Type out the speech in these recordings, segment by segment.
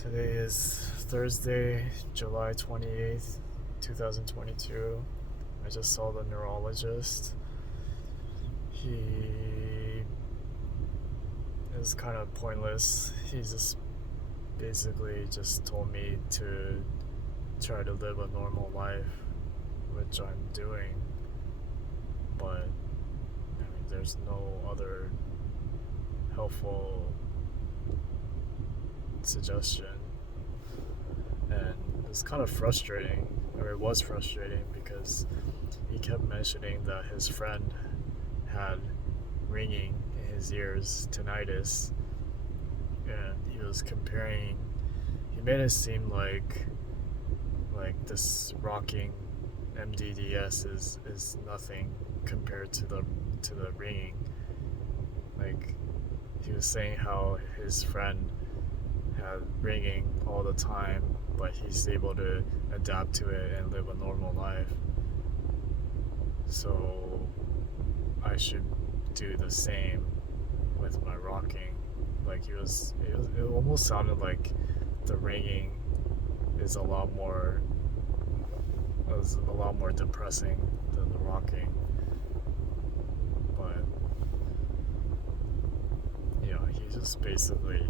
Today is Thursday, July 28th, 2022. I just saw the neurologist. He is kind of pointless. He just basically just told me to try to live a normal life, which I'm doing. But there's no other helpful suggestion, and it's kind of frustrating, or it was frustrating, because he kept mentioning that his friend had ringing in his ears, tinnitus, and he was comparing. He made it seem like this rocking MdDs is nothing compared to the ringing. Like, he was saying how his friend had ringing all the time, but he's able to adapt to it and live a normal life. So I should do the same with my rocking. Like, it almost sounded like the ringing is a lot more depressing than the rocking. But he just basically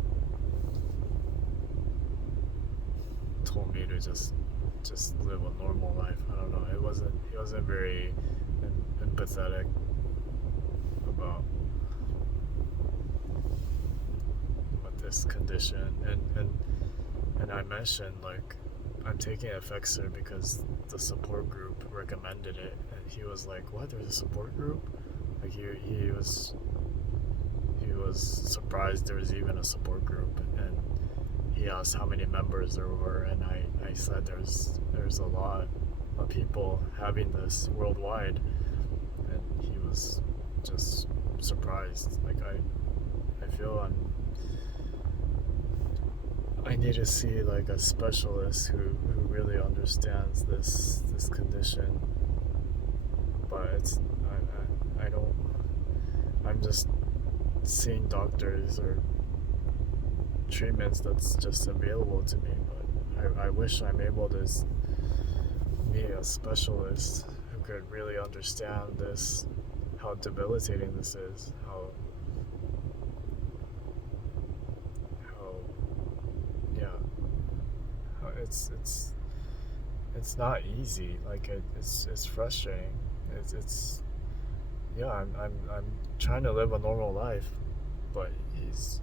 told me to just live a normal life. I don't know. He wasn't very empathetic about this condition, and I mentioned, like, I'm taking Effexor because the support group recommended it, and he was like, "What? There's a support group?" Like, he was surprised there was even a support group, and he asked how many members there were, and I said there's a lot of people having this worldwide, and he was just surprised. Like, I feel I need to see, like, a specialist who really understands this condition, but I don't. I'm just seeing doctors or treatments that's just available to me, but I wish I'm able to meet a specialist who could really understand this, how debilitating this is, how it's not easy. Like, it's frustrating. It's I'm trying to live a normal life, but he's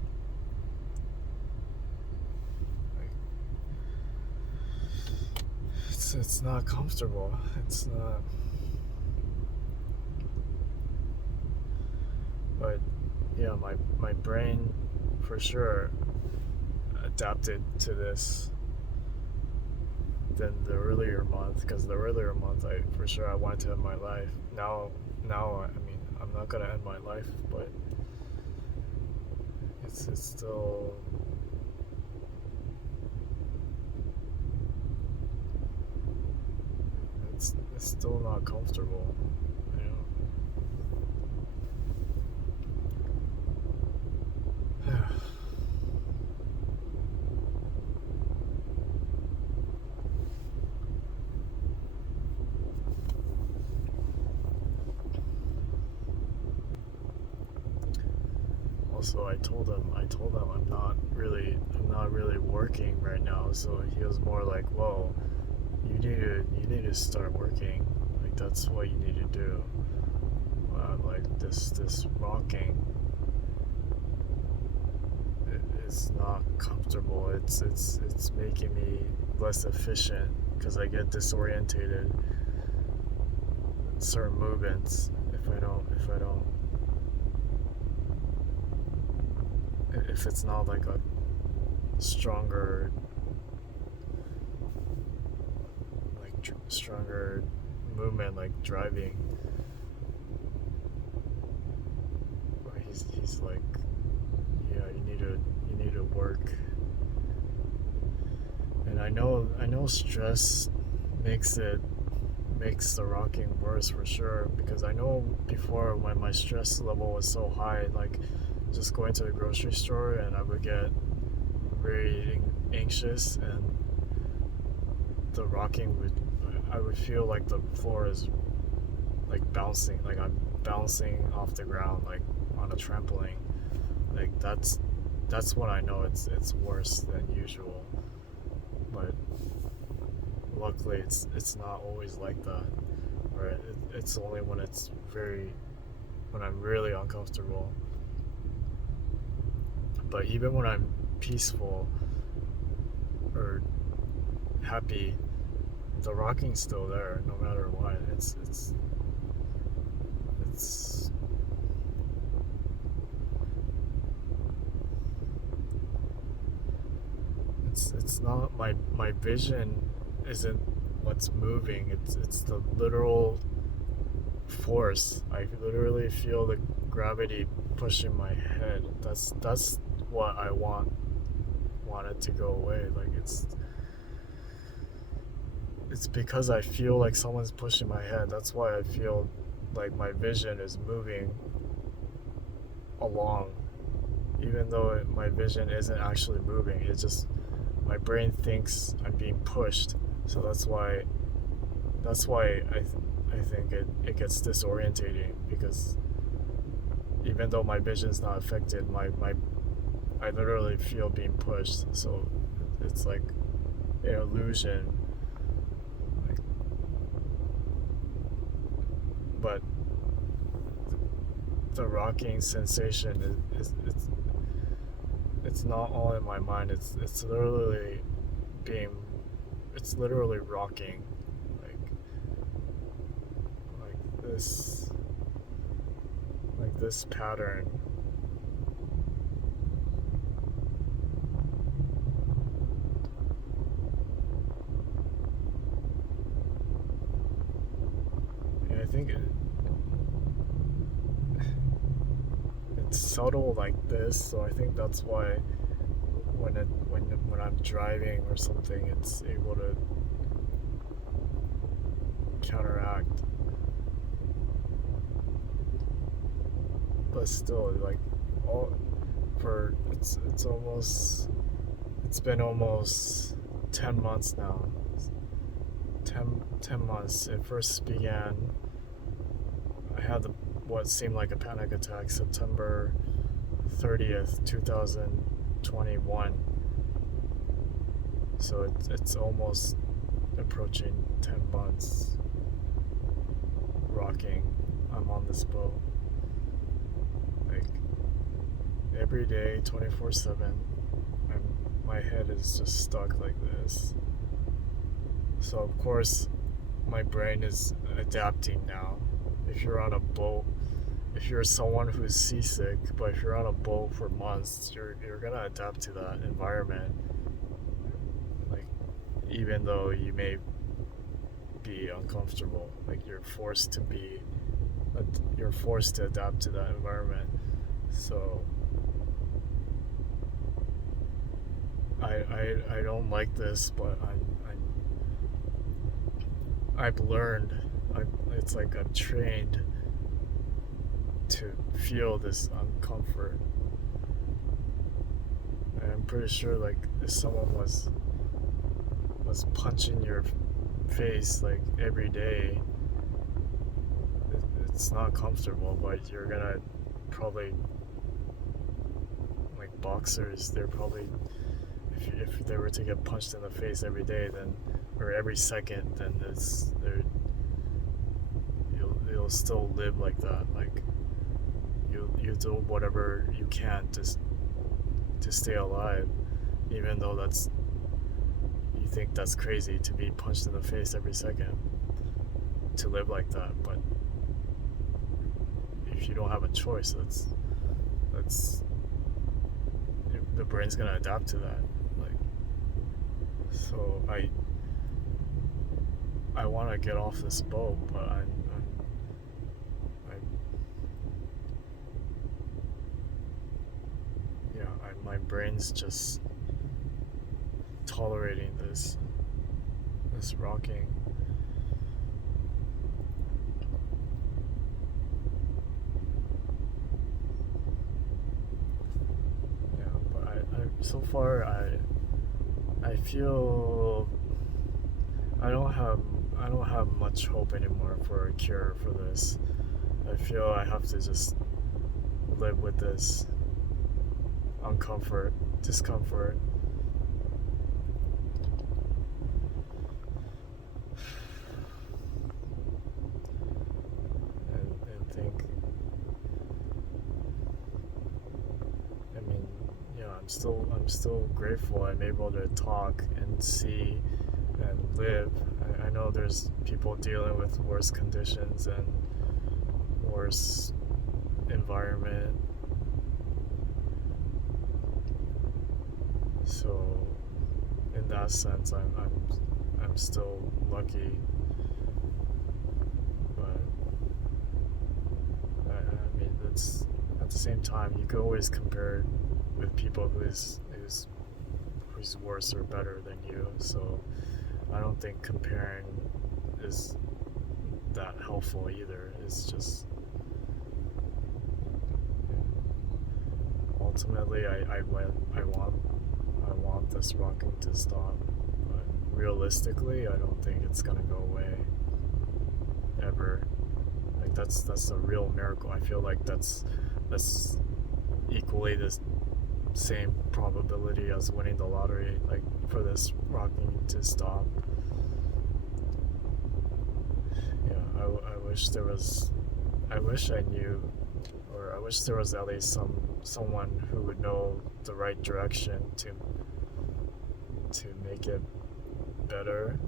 like, it's not comfortable. It's not. But my brain for sure adapted to this than the earlier month, because the earlier month I wanted to end my life. Now I'm not gonna end my life, but it's still it's still not comfortable, Also, I told him I'm not really working right now. So he was more like, "Well, you need to start working. Like, that's what you need to do. Like, this rocking, it's not comfortable. It's making me less efficient because I get disorientated in certain movements if it's not like a stronger stronger movement, like driving." He's like, "Yeah, you need to work." And I know stress makes the rocking worse for sure, because I know before, when my stress level was so high, like just going to the grocery store, and I would get very anxious, and the rocking I would feel like the floor is like bouncing, like I'm bouncing off the ground like on a trampoline. Like that's when I know it's worse than usual. But luckily it's not always like that. Or it's only when when I'm really uncomfortable. But even when I'm peaceful or happy, the rocking's still there no matter what. It's it's not my vision isn't what's moving. It's the literal force. I literally feel the gravity pushing my head. That's what I want it to go away. Like it's because I feel like someone's pushing my head. That's why I feel like my vision is moving along, even though my vision isn't actually moving. It's just my brain thinks I'm being pushed. So that's why I think it gets disorientating, because even though my vision's not affected, I literally feel being pushed. So it's like an illusion. Like, but the rocking sensation it's not all in my mind. It's literally being it's literally rocking like this pattern. And I think it's subtle like this, so I think that's why when I'm driving or something, it's able to counteract. But still, like all for it's been almost 10 months now. 10 months. It first began. I had what seemed like a panic attack September 30th, 2021. So it's almost approaching 10 months rocking. I'm on this boat. Like every day, 24/7. My head is just stuck like this. So of course, my brain is adapting now. If you're on a boat, if you're someone who's seasick, but if you're on a boat for months, you're gonna adapt to that environment. Like, even though you may be uncomfortable, like you're forced to adapt to that environment. So I don't like this, but I've learned. It's like I'm trained to feel this uncomfort. And I'm pretty sure, like, if someone was punching your face like every day, it's not comfortable. But you're gonna probably, like boxers, they're probably, if they were to get punched in the face every day, then or every second, then you'll still live like that. Like you do whatever you can to stay alive, even though you think that's crazy to be punched in the face every second, to live like that. But if you don't have a choice, that's the brain's gonna adapt to that. Like, so I want to get off this boat, but my brain's just tolerating this rocking. Yeah, but so far I feel I don't have much hope anymore for a cure for this. I feel I have to just live with this discomfort. And think, I mean, yeah, I'm still grateful I'm able to talk and see and live. I know there's people dealing with worse conditions and worse environment. So in that sense, I'm still lucky, but I mean, it's at the same time you could always compare with people who's worse or better than you. So I don't think comparing is that helpful either. It's just ultimately I want this rocking to stop, but realistically I don't think it's gonna go away ever. Like that's a real miracle. I feel like that's equally the same probability as winning the lottery, like for this rocking to stop. Yeah, I wish there was, I wish I knew, or I wish there was at least someone who would know the right direction to make it better.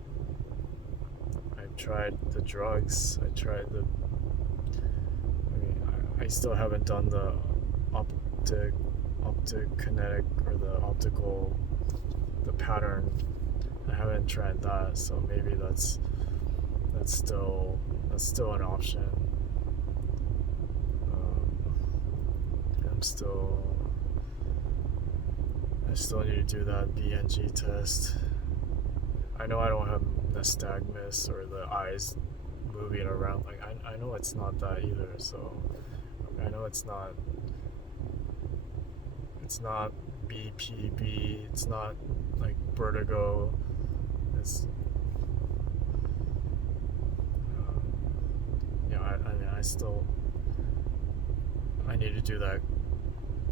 I've tried the drugs. I tried the. I mean, I still haven't done the optokinetic or the optical, the pattern. I haven't tried that, so maybe that's still an option. I'm still I still need to do that BNG test. I know I don't have nystagmus or the eyes moving around. Like I know it's not that either. So I know it's not BPB. It's not like vertigo. It's I mean I need to do that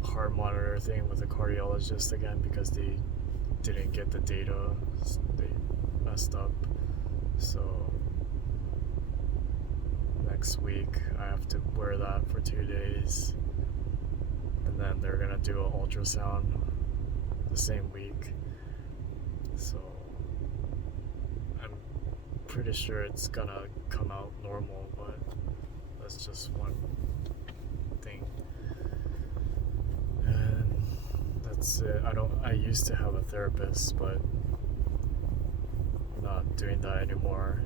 heart monitor thing with a cardiologist again because they didn't get the data. They messed up. So next week I have to wear that for 2 days, and then they're gonna do an ultrasound the same week. So I'm pretty sure it's gonna come out normal, but that's just one thing. And that's it. I used to have a therapist, but I'm not doing that anymore.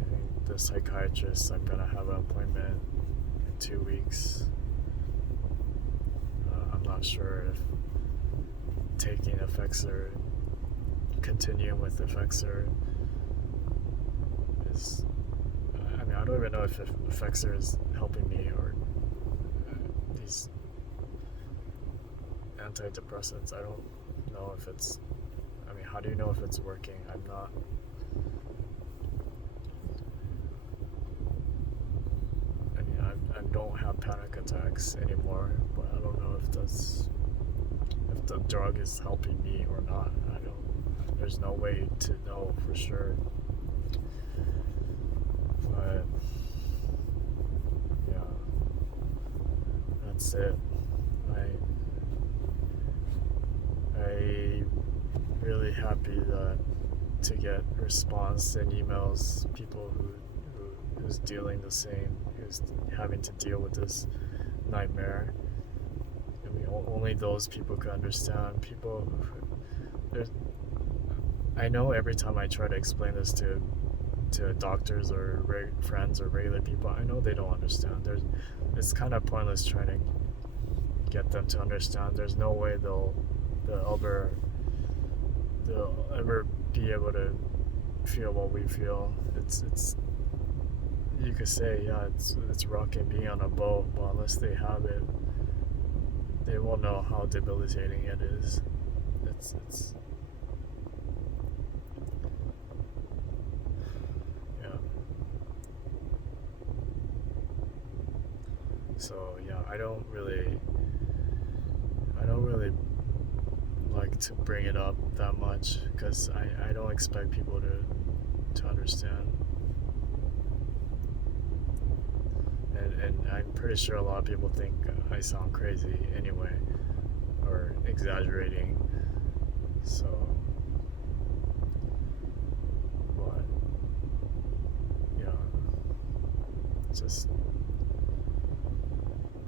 I think the psychiatrist, I'm gonna have an appointment in 2 weeks. I'm not sure if taking Effexor, continuing with Effexor is. I mean, I don't even know if Effexor is helping me or these antidepressants. I don't know if it's. I mean, how do you know if it's working? I'm not. I mean, I don't have panic attacks anymore, but I don't know if the drug is helping me or not. I don't. There's no way to know for sure. But yeah, that's it. I really happy that to get response and emails, people who's dealing the same, who's having to deal with this nightmare. I mean, only those people could understand. I know every time I try to explain this to doctors or friends or regular people, I know they don't understand. It's kind of pointless trying to get them to understand. There's no way they'll ever be able to feel what we feel. It's you could say, yeah, it's rocking being on a boat, but unless they have it, they won't know how debilitating it is. It's So yeah, I don't really like to bring it up that much because I don't expect people to understand. And I'm pretty sure a lot of people think I sound crazy anyway, or exaggerating. So, but yeah, just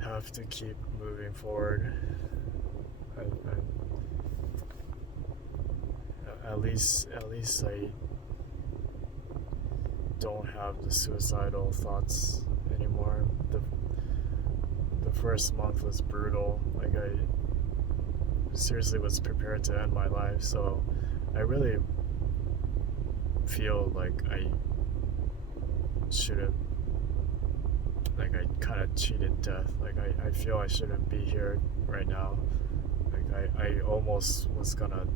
have to keep moving forward. At least I don't have the suicidal thoughts anymore. The first month was brutal. Like I seriously was prepared to end my life, so I really feel like I should have, like I kind of cheated death. Like I feel I shouldn't be here right now. Like I almost was gonna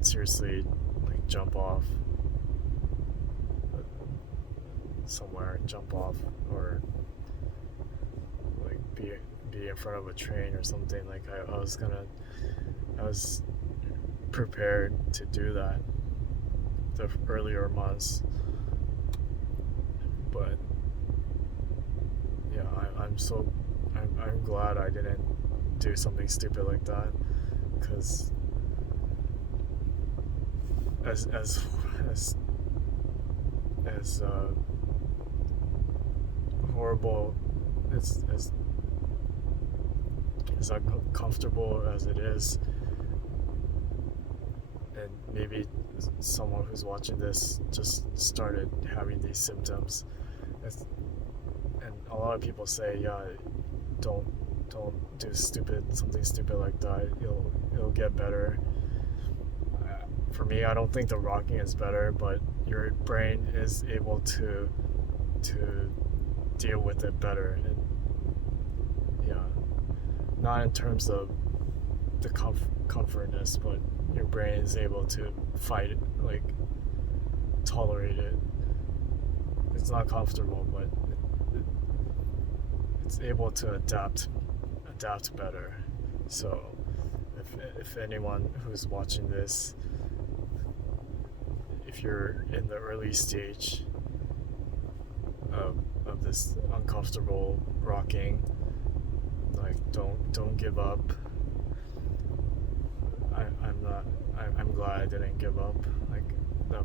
seriously like jump off somewhere, jump off, or like be in front of a train or something. Like I was prepared to do that the earlier months, but yeah, I'm glad I didn't do something stupid like that, because as horrible as uncomfortable as it is, and maybe someone who's watching this just started having these symptoms, and a lot of people say, yeah, don't do something stupid like that. It'll get better. For me, I don't think the rocking is better, but your brain is able to deal with it better. And yeah, not in terms of the comfortness, but your brain is able to fight it, like tolerate it. It's not comfortable, but it's able to adapt better. So if anyone who's watching this, if you're in the early stage of this uncomfortable rocking, like don't give up. I'm glad I didn't give up. Like no,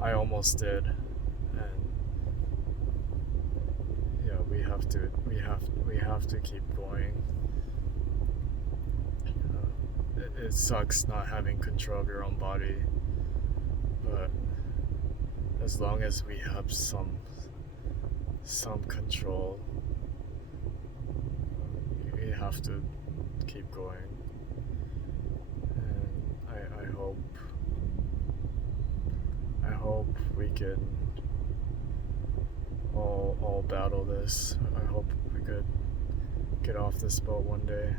I almost did, and yeah, we have to keep going. It sucks not having control of your own body, but as long as we have some control, we have to keep going. And I hope we can all battle this. I hope we could get off this boat one day.